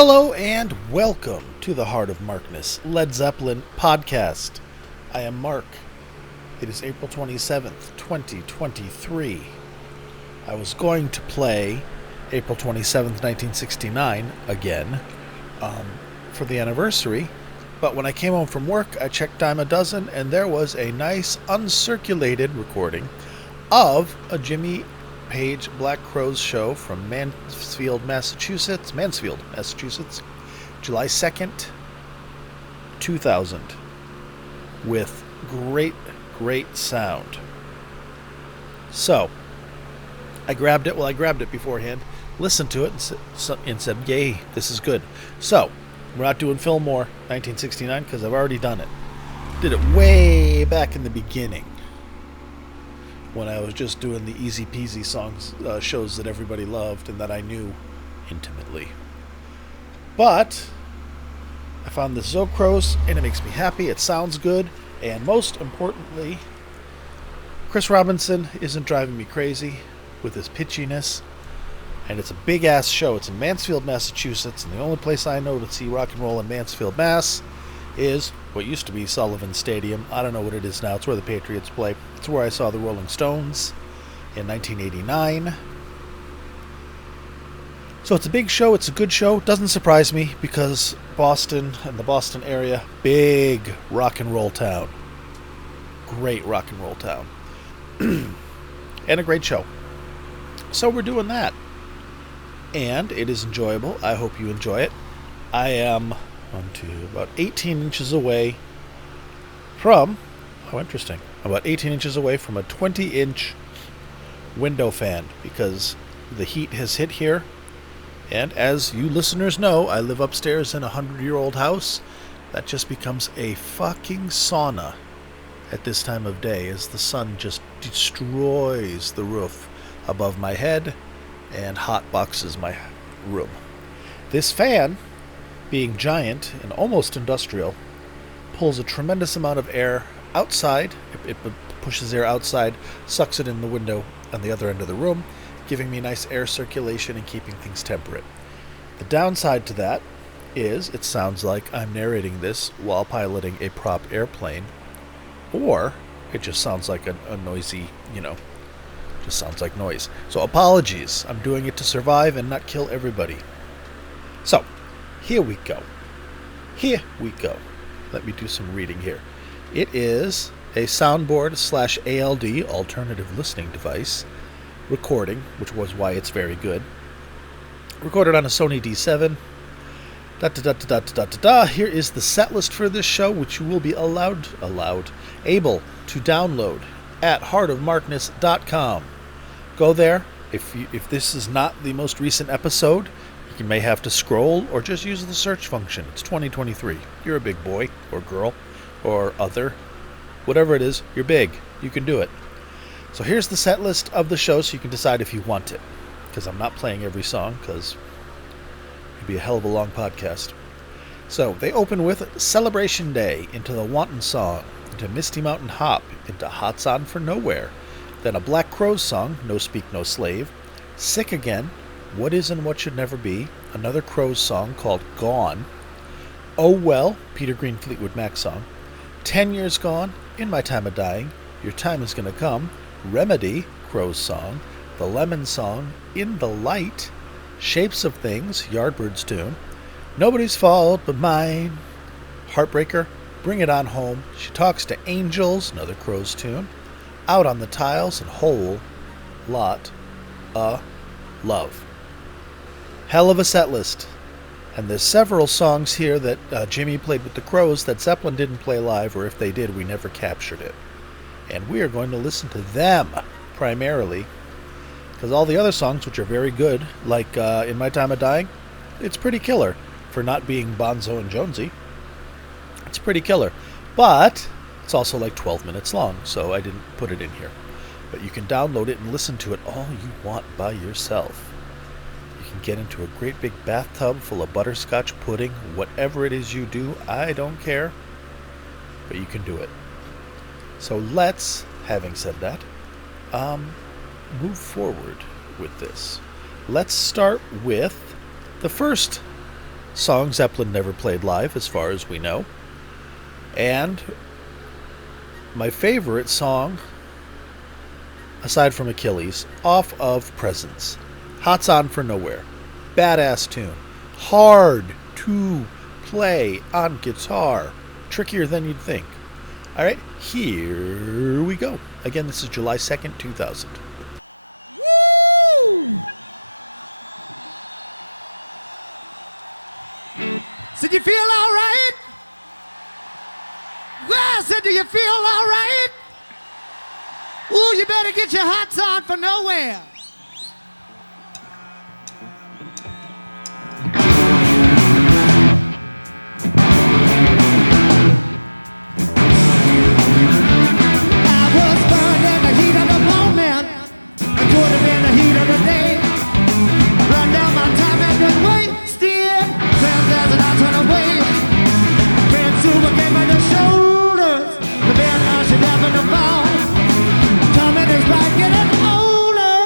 Hello and welcome to the Heart of Markness Led Zeppelin podcast. I am Mark. It is April 27th, 2023. I was going to play April 27th, 1969 again for the anniversary, but when I came home from work, I checked Dime a Dozen, and there was a nice uncirculated recording of a Jimmy Page Black Crowes show from Mansfield, Massachusetts, July 2nd, 2000, with great sound. So, I grabbed it beforehand, listened to it, and said, yay, this is good. So, we're not doing Fillmore 1969 because I've already done it. Did it way back in the beginning, when I was just doing the easy peasy songs, shows that everybody loved and that I knew intimately. But I found this Zo Crowes, and it makes me happy. It sounds good, and most importantly, Chris Robinson isn't driving me crazy with his pitchiness. And it's a big ass show. It's in Mansfield, Massachusetts, and the only place I know to see rock and roll in Mansfield, Mass, is what used to be Sullivan Stadium. I don't know what it is now. It's where the Patriots play. It's where I saw the Rolling Stones in 1989. So it's a big show. It's a good show. Doesn't surprise me because Boston and the Boston area, big rock and roll town. Great rock and roll town. And a great show. So we're doing that. And it is enjoyable. I hope you enjoy it. I am about 18 inches away from, about 18 inches away from a 20-inch window fan because the heat has hit here. And as you listeners know, I live upstairs in a 100-year-old house. That just becomes a fucking sauna at this time of day as the sun just destroys the roof above my head and hot boxes my room. This fan, being giant and almost industrial, pulls a tremendous amount of air outside. It pushes air outside, sucks it in the window on the other end of the room, giving me nice air circulation and keeping things temperate. The downside to that is it sounds like I'm narrating this while piloting a prop airplane, or it just sounds like a noisy, just sounds like noise. So apologies. I'm doing it to survive and not kill everybody. So, here we go. Let me do some reading here. It is a soundboard / ALD, alternative listening device, recording, which was why it's very good. Recorded on a Sony D7. Here is the set list for this show, which you will be able to download at heartofmarkness.com. Go there. If this is not the most recent episode, you may have to scroll or just use the search function. It's 2023. You're a big boy or girl or other. Whatever it is, you're big. You can do it. So here's the set list of the show so you can decide if you want it. Because I'm not playing every song because it'd be a hell of a long podcast. So they open with Celebration Day, into the Wanton Song, into Misty Mountain Hop, into Hot's On for Nowhere. Then a Black Crowes song, No Speak No Slave. Sick Again, What Is and What Should Never Be, another Crowes song called Gone. Oh Well, Peter Green Fleetwood Mac song. 10 Years Gone, In My Time of Dying, Your Time Is Gonna Come. Remedy, Crowes song. The Lemon Song, In the Light. Shapes of Things, Yardbirds tune. Nobody's Fault But Mine. Heartbreaker, Bring It On Home. She Talks to Angels, another Crowes tune. Out on the Tiles, and Whole Lot of Love. Hell of a set list. And there's several songs here that Jimmy played with the Crowes that Zeppelin didn't play live, or if they did, we never captured it. And we are going to listen to them primarily, because all the other songs, which are very good, like In My Time of Dying, it's pretty killer for not being Bonzo and Jonesy. It's pretty killer. But it's also like 12 minutes long, so I didn't put it in here. But you can download it and listen to it all you want by yourself. You can get into a great big bathtub full of butterscotch pudding, whatever it is you do, I don't care. But you can do it. So let's, having said that, move forward with this. Let's start with the first song Zeppelin never played live, as far as we know. And my favorite song, aside from Achilles, off of Presence. Hot's On for Nowhere. Badass tune. Hard to play on guitar. Trickier than you'd think. Alright, here we go. Again, this is July 2nd, 2000. Woo! So you feel all right? Well, I said, do you feel all right? Ooh, you better get your hots on for nowhere. I was burned in the heat of the moment. I could have been the heat of the day. Run down my time and been wasted. Plans as and I turn away. Been super came on the shoulders. The band I should have in the fall. Time is right getting older.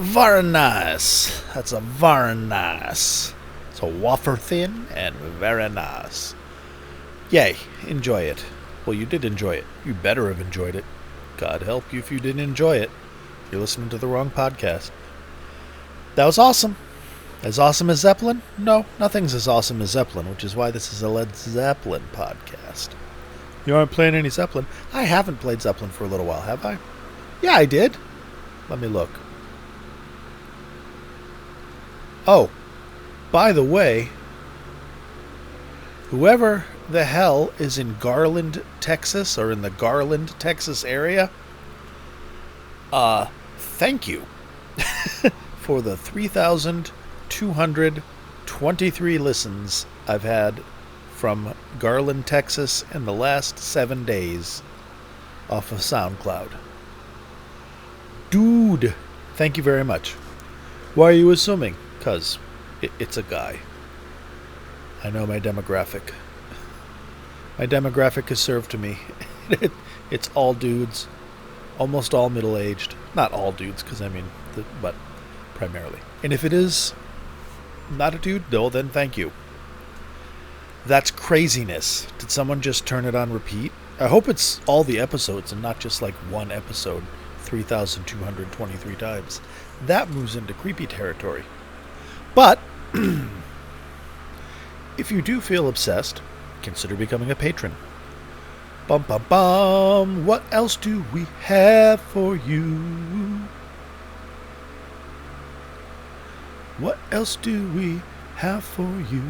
Very nice. That's a very nice. It's a wafer thin and very nice. Yay, enjoy it. Well, you did enjoy it. You better have enjoyed it. God help you if you didn't enjoy it. You're listening to the wrong podcast. That was awesome. As awesome as Zeppelin? No, nothing's as awesome as Zeppelin, which is why this is a Led Zeppelin podcast. You aren't playing any Zeppelin? I haven't played Zeppelin for a little while, have I? Yeah, I did. Let me look. Oh, by the way, whoever the hell is in Garland, Texas, or in the Garland, Texas area, thank you for the 3,223 listens I've had from Garland, Texas in the last 7 days off of SoundCloud. Dude, thank you very much. Why are you assuming? Because it's a guy. I know my demographic. My demographic is served to me. It's all dudes. Almost all middle-aged. Not all dudes, because but primarily. And if it is not a dude, no, then thank you. That's craziness. Did someone just turn it on repeat? I hope it's all the episodes and not just like one episode 3,223 times. That moves into creepy territory. But if you do feel obsessed, consider becoming a patron. Bum bum bum. What else do we have for you? What else do we have for you?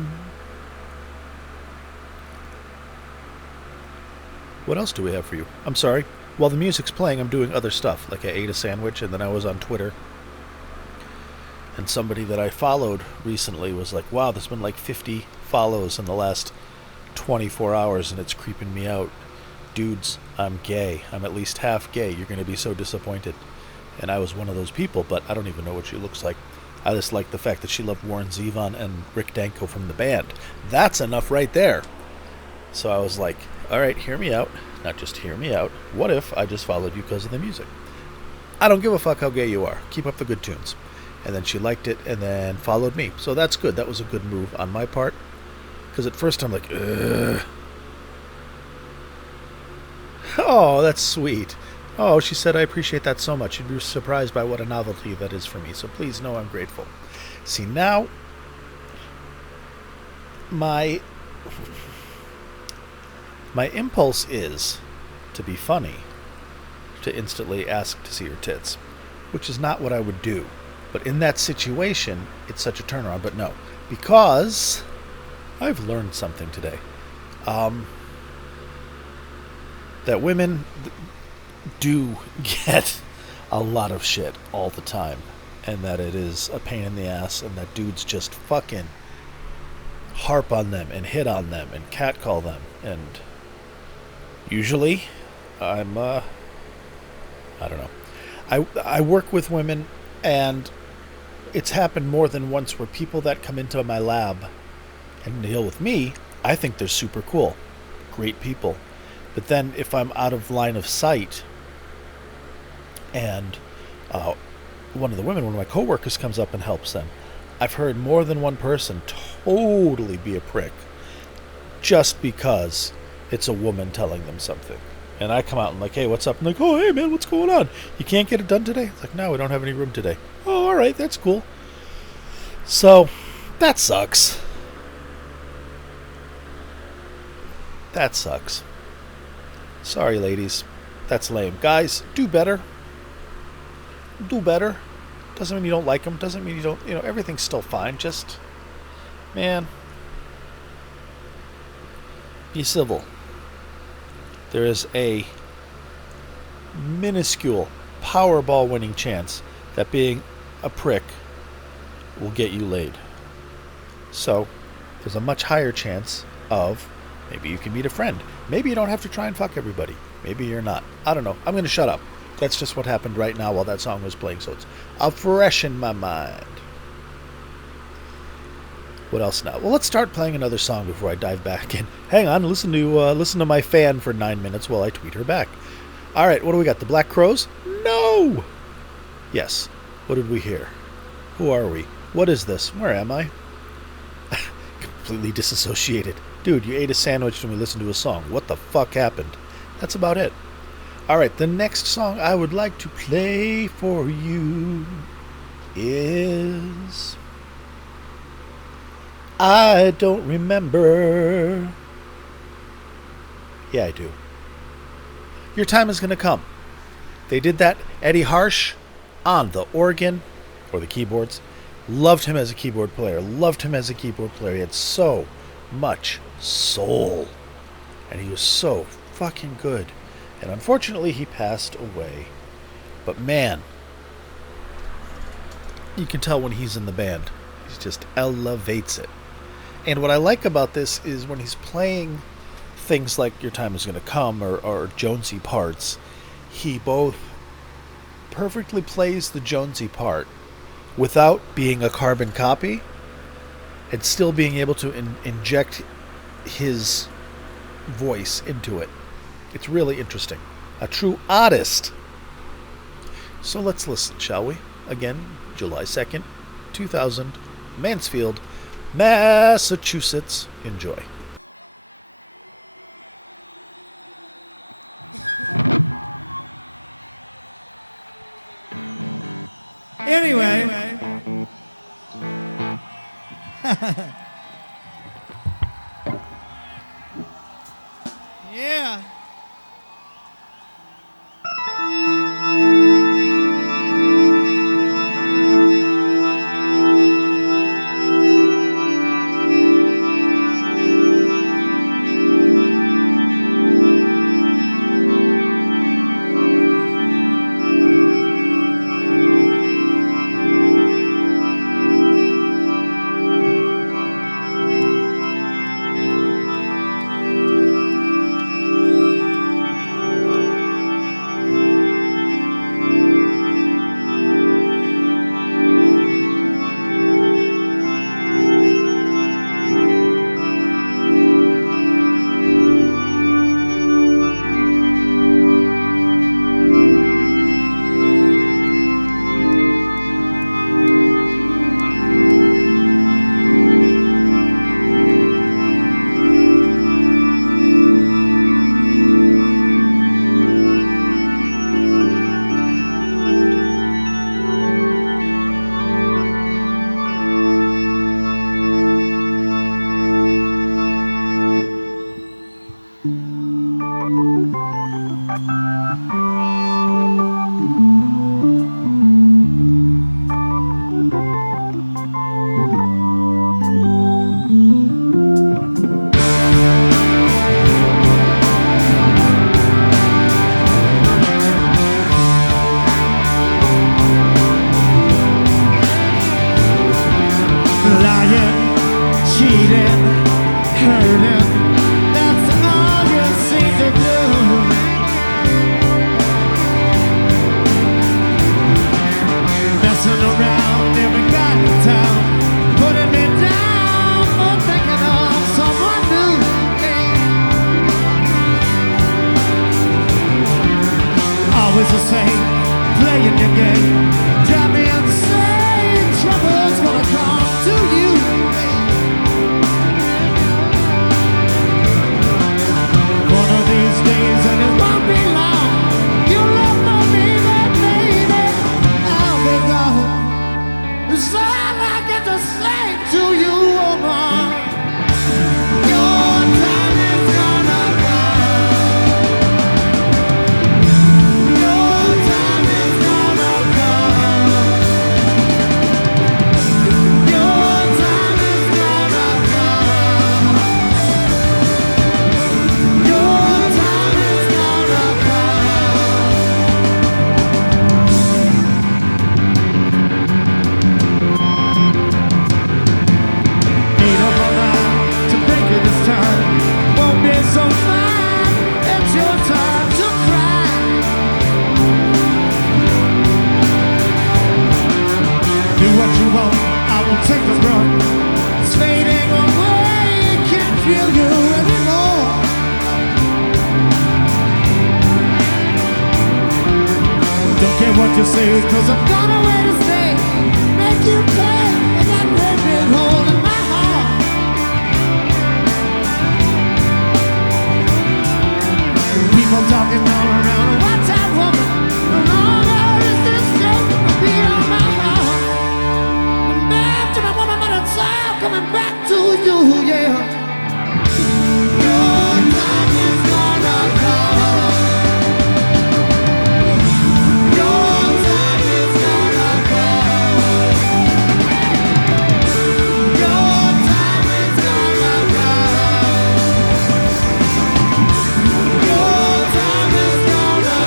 What else do we have for you? I'm sorry. While the music's playing, I'm doing other stuff. Like I ate a sandwich and then I was on Twitter. And somebody that I followed recently was like, wow, there's been like 50 follows in the last 24 hours and it's creeping me out. Dudes, I'm gay. I'm at least half gay. You're going to be so disappointed. And I was one of those people, but I don't even know what she looks like. I just like the fact that she loved Warren Zevon and Rick Danko from the band. That's enough right there. So I was like, all right, hear me out. Not just hear me out. What if I just followed you because of the music? I don't give a fuck how gay you are. Keep up the good tunes. And then she liked it and then followed me. So that's good. That was a good move on my part. Because at first I'm like, ugh. Oh, that's sweet. Oh, she said, I appreciate that so much. You'd be surprised by what a novelty that is for me. So please know I'm grateful. See, now, my impulse is to be funny, to instantly ask to see her tits, which is not what I would do. But in that situation, it's such a turnaround. But no, because I've learned something today. That women do get a lot of shit all the time. And that it is a pain in the ass. And that dudes just fucking harp on them and hit on them and catcall them. And usually, I don't know. I work with women, and it's happened more than once where people that come into my lab and deal with me, I think they're super cool. Great people. But then if I'm out of line of sight and one of my coworkers comes up and helps them, I've heard more than one person totally be a prick just because it's a woman telling them something. And I come out and like, hey, what's up? I'm like, oh, hey, man, what's going on? You can't get it done today? It's like, no, we don't have any room today. Oh, all right, that's cool. So, that sucks. That sucks. Sorry, ladies. That's lame. Guys, do better. Do better. Doesn't mean you don't like them. Doesn't mean you don't, everything's still fine. Just, man, be civil. There is a minuscule Powerball winning chance that being a prick will get you laid. So, there's a much higher chance of maybe you can meet a friend. Maybe you don't have to try and fuck everybody. Maybe you're not. I don't know. I'm going to shut up. That's just what happened right now while that song was playing, so it's fresh in my mind. What else now? Well, let's start playing another song before I dive back in. Hang on, listen to my fan for 9 minutes while I tweet her back. All right, what do we got? The Black Crowes? No! Yes. What did we hear? Who are we? What is this? Where am I? Completely disassociated. Dude, you ate a sandwich and we listened to a song. What the fuck happened? That's about it. Alright, the next song I would like to play for you is... I don't remember. Yeah, I do. Your Time Is Gonna Come. They did that. Eddie Harsh on the organ or the keyboards. Loved him as a keyboard player. He had so much soul. And he was so fucking good. And unfortunately, he passed away. But man, you can tell when he's in the band. He just elevates it. And what I like about this is when he's playing things like Your Time Is Gonna Come or Jonesy parts, he both perfectly plays the Jonesy part without being a carbon copy and still being able to inject his voice into it. It's really interesting. A true artist. So let's listen, shall we? Again, July 2nd, 2000, Mansfield, Massachusetts. Enjoy. Anyway. Yeah. Always the same, playing your game. Drive me insane. Trouble's gonna come to you. One of these days, and it won't be long. You'll love my baby. I'll be gone. It's all I get to say to you, woman. Your time is gonna come. Your time is gonna come. Your time is gonna come. Your time is gonna Made up my mind to break it this time. Won't be so fine. It's your time to cry. Do what you want. I will take this run. It's fading away. Can't feel you anymore. Don't care what you say, 'cause I'm gonna wait to stay. make you pay for that great big hole in my heart. People talking all around, what type woman? No longer is this joke to be on my heart. I'm back to my woman, but it's all coming back to you, yeah. Your time is gonna come. Your time is gonna come. Your time is gonna come. Your time is gonna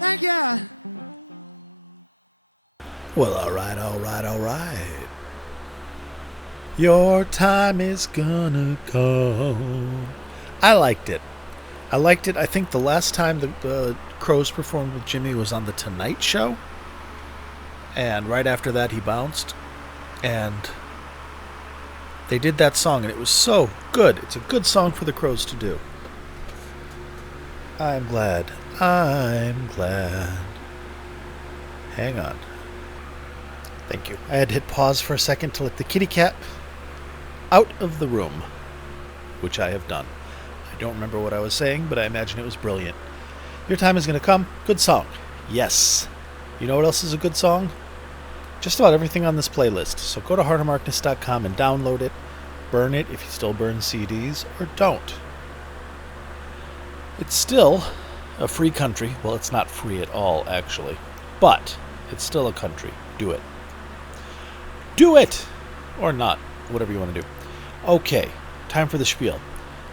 Thank you. Well, all right, all right, all right. Your time is gonna come. I liked it. I think the last time the Crows performed with Jimmy was on The Tonight Show. And right after that, he bounced. And they did that song, and it was so good. It's a good song for the Crows to do. I'm glad. Hang on. Thank you. I had to hit pause for a second to let the kitty cat out of the room, which I have done. I don't remember what I was saying, but I imagine it was brilliant. Your time is going to come. Good song. Yes. You know what else is a good song? Just about everything on this playlist. So go to heartofmarkness.com and download it. Burn it if you still burn CDs, or don't. It's still a free country. Well, it's not free at all, actually. But it's still a country. Do it. Do it! Or not. Whatever you want to do. Okay. Time for the spiel.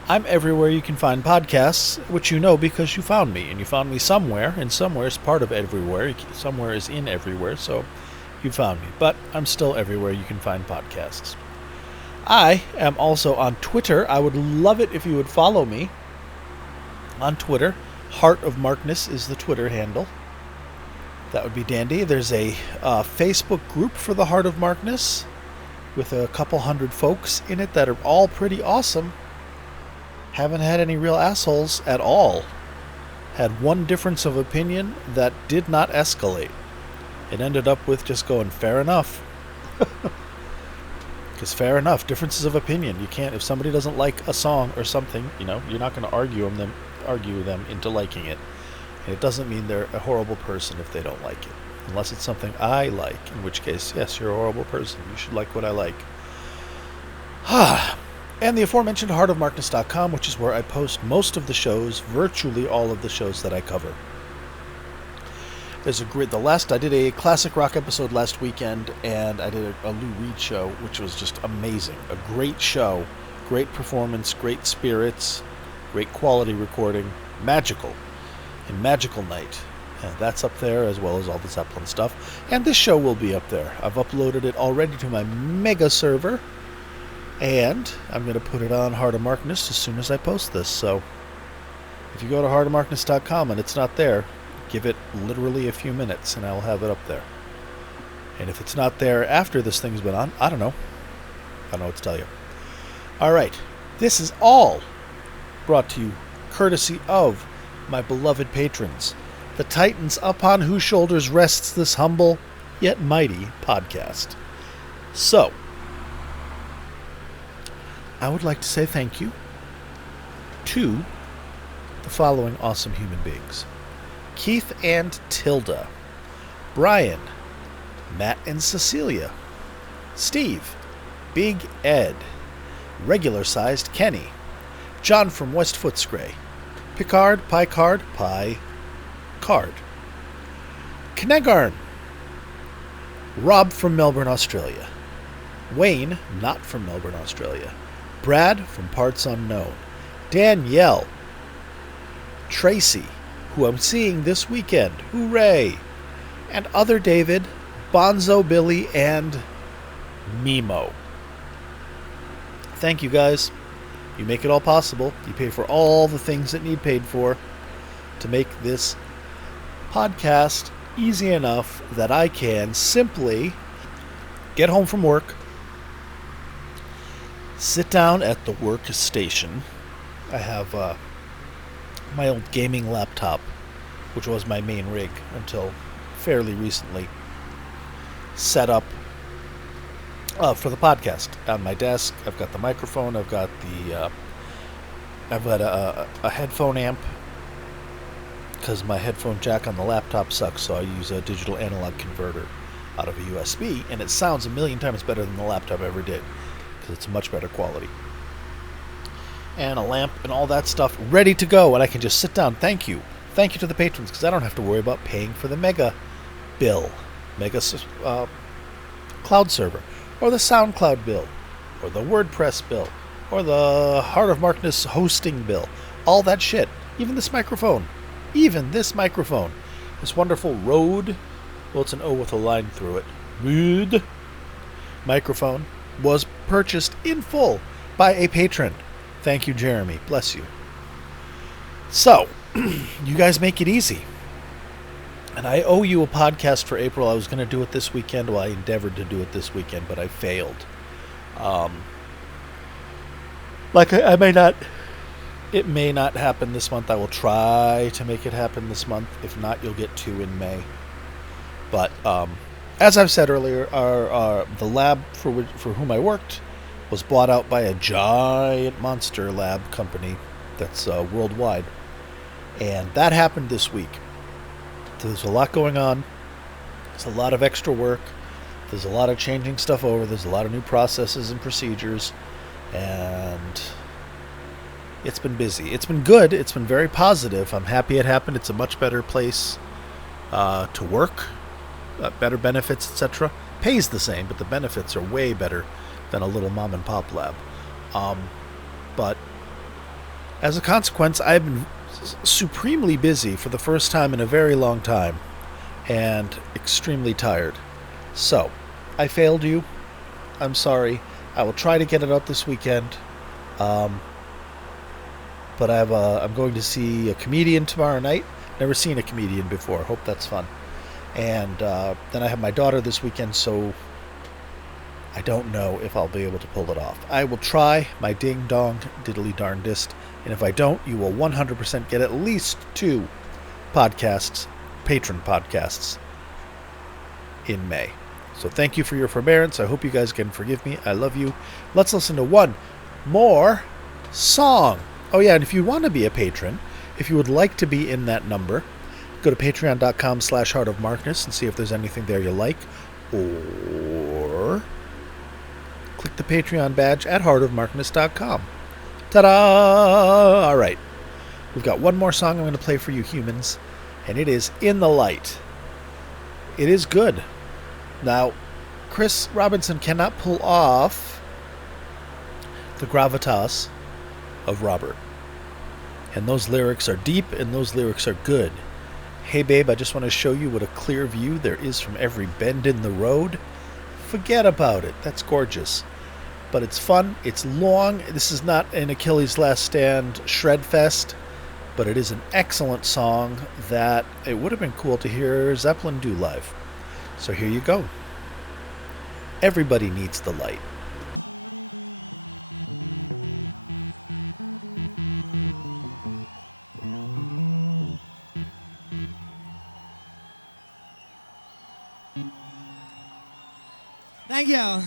I'm everywhere you can find podcasts, which you know because you found me. And you found me somewhere, and somewhere is part of everywhere. Somewhere is in everywhere, so you found me. But I'm still everywhere you can find podcasts. I am also on Twitter. I would love it if you would follow me on Twitter. Heart of Markness is the Twitter handle. That would be dandy. There's a Facebook group for the Heart of Markness with a couple hundred folks in it that are all pretty awesome. Haven't had any real assholes at all. Had one difference of opinion that did not escalate. It ended up with just going, fair enough. Because fair enough, differences of opinion. You can't, if somebody doesn't like a song or something, you're not going to argue them into liking it. And it doesn't mean they're a horrible person if they don't like it. Unless it's something I like, in which case, yes, you're a horrible person. You should like what I like. And the aforementioned heartofmarkness.com, which is where I post most of the shows, virtually all of the shows that I cover. I did a classic rock episode last weekend, and I did a Lou Reed show, which was just amazing. A great show, great performance, great spirits, great quality recording, magical night. And that's up there, as well as all the Zeppelin stuff. And this show will be up there. I've uploaded it already to my mega server, and I'm going to put it on Heart of Markness as soon as I post this. So if you go to heartofmarkness.com and it's not there, give it literally a few minutes and I'll have it up there. And if it's not there after this thing's been on, I don't know. I don't know what to tell you. All right. This is all brought to you courtesy of my beloved patrons, the titans upon whose shoulders rests this humble yet mighty podcast. So, I would like to say thank you to the following awesome human beings: Keith and Tilda, Brian, Matt and Cecilia, Steve, Big Ed, Regular-Sized Kenny, John from West Footscray, Picard, Picard, Card, Knegarn, Rob from Melbourne, Australia, Wayne, not from Melbourne, Australia, Brad from Parts Unknown, Danielle, Tracy, who I'm seeing this weekend, hooray, and other David, Bonzo Billy, and Mimo. Thank you guys. You make it all possible. You pay for all the things that need paid for to make this podcast easy enough that I can simply get home from work, sit down at the workstation. I have my old gaming laptop, which was my main rig until fairly recently, set up for the podcast on my desk. I've got the microphone. I've got a headphone amp, because my headphone jack on the laptop sucks, so I use a digital analog converter out of a USB, and it sounds a million times better than the laptop ever did, because it's much better quality. And a lamp and all that stuff ready to go, and I can just sit down. Thank you to the patrons, because I don't have to worry about paying for the mega cloud server, or the SoundCloud bill, or the WordPress bill, or the Heart of Markness hosting bill, all that shit. Even this microphone, this wonderful Rode, well, it's an O with a line through it, Rode microphone was purchased in full by a patron. Thank you, Jeremy. Bless you. So, you guys make it easy. And I owe you a podcast for April. I was going to do it this weekend. Well, I endeavored to do it this weekend, but I failed. It may not happen this month. I will try to make it happen this month. If not, you'll get 2 in May. But as I've said earlier, the lab for whom I worked was bought out by a giant monster lab company that's worldwide. And that happened this week. So there's a lot going on. There's a lot of extra work. There's a lot of changing stuff over. There's a lot of new processes and procedures. And it's been busy. It's been good. It's been very positive. I'm happy it happened. It's a much better place to work. Better benefits, etc. Pays the same, but the benefits are way better than a little mom and pop lab. But as a consequence, I've been supremely busy for the first time in a very long time, and extremely tired. So, I failed you. I'm sorry. I will try to get it out this weekend. But I'm going to see a comedian tomorrow night. Never seen a comedian before. Hope that's fun. And then I have my daughter this weekend, so I don't know if I'll be able to pull it off. I will try my ding dong diddly darndest, and if I don't, you will 100% get at least 2 podcasts, patron podcasts, in May. So thank you for your forbearance. I hope you guys can forgive me. I love you. Let's listen to one more song. Oh yeah, and if you want to be a patron, if you would like to be in that number, go to patreon.com/heartofmarkness and see if there's anything there you like, or click the Patreon badge at heartofmarkness.com. Ta-da! All right. We've got one more song I'm going to play for you humans, and it is In the Light. It is good. Now, Chris Robinson cannot pull off the gravitas of Robert. And those lyrics are deep, and those lyrics are good. Hey babe, I just want to show you what a clear view there is from every bend in the road. Forget about it. That's gorgeous. But it's fun. It's long. This is not an Achilles' Last Stand shred fest, but it is an excellent song that it would have been cool to hear Zeppelin do live. So here you go. Everybody needs the light. Thank you.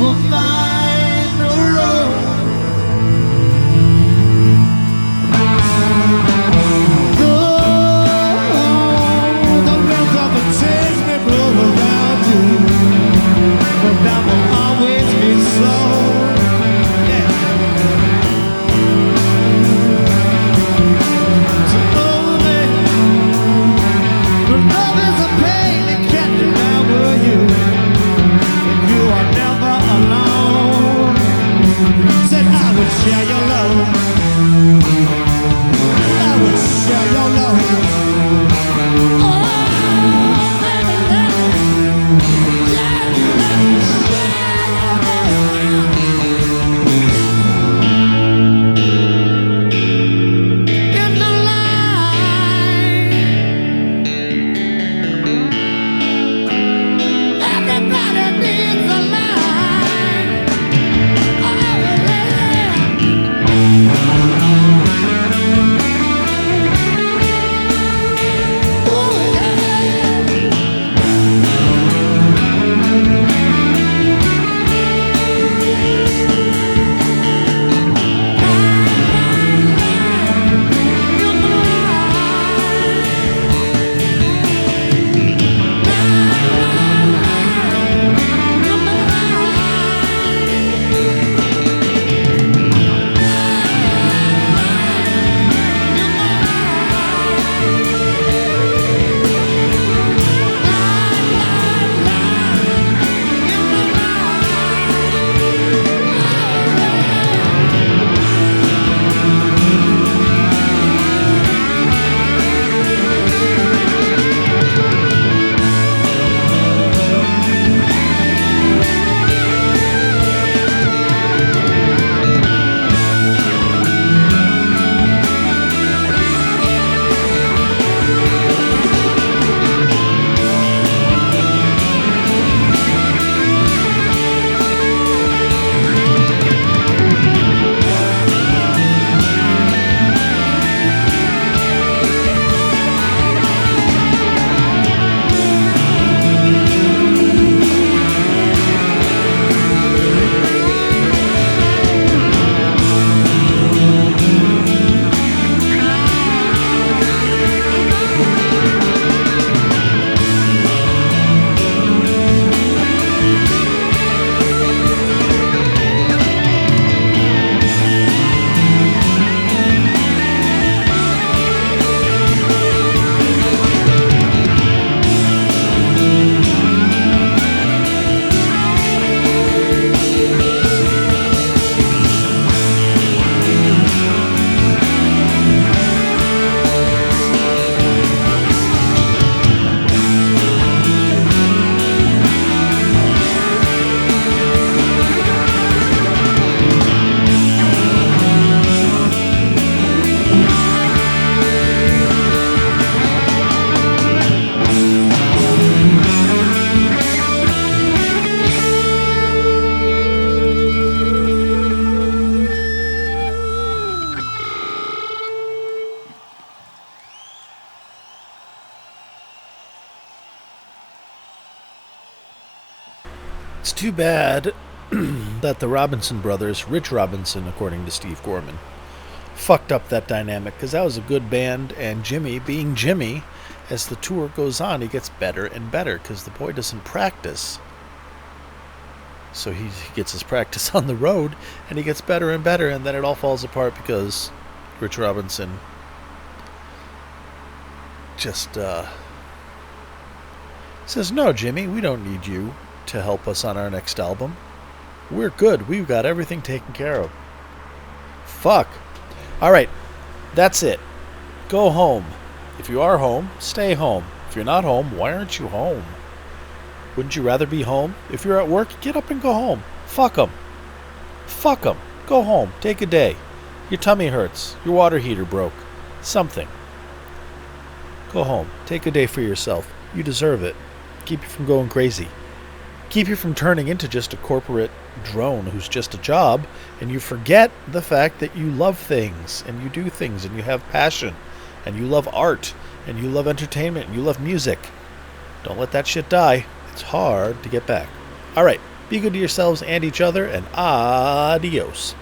will find the road. Oh, the winds of the change may blow around you, but that will always be so. Yeah. So only the love is a pain that can devour you, and you are never alone. Said I would share your love. I would share your love. Oh, baby, yeah, let me share your love. In the line, everybody needs a line. Oh, It's too bad that the Robinson brothers, Rich Robinson, according to Steve Gorman, fucked up that dynamic, because that was a good band, and Jimmy, being Jimmy, as the tour goes on, he gets better and better, because the boy doesn't practice. So he gets his practice on the road, and he gets better and better, and then it all falls apart because Rich Robinson just says, "No, Jimmy, we don't need you to help us on our next album. We're good. We've got everything taken care of." Fuck. All right, that's it. Go home. If you are home, stay home. If you're not home, why aren't you home? Wouldn't you rather be home? If you're at work, get up and go home. Fuck them. Fuck them. Go home. Take a day. Your tummy hurts. Your water heater broke. Something. Go home. Take a day for yourself. You deserve it. Keep you from going crazy. Keep you from turning into just a corporate drone who's just a job, and you forget the fact that you love things, and you do things, and you have passion, and you love art, and you love entertainment, and you love music. Don't let that shit die. It's hard to get back. All right. Be good to yourselves and each other, and adios.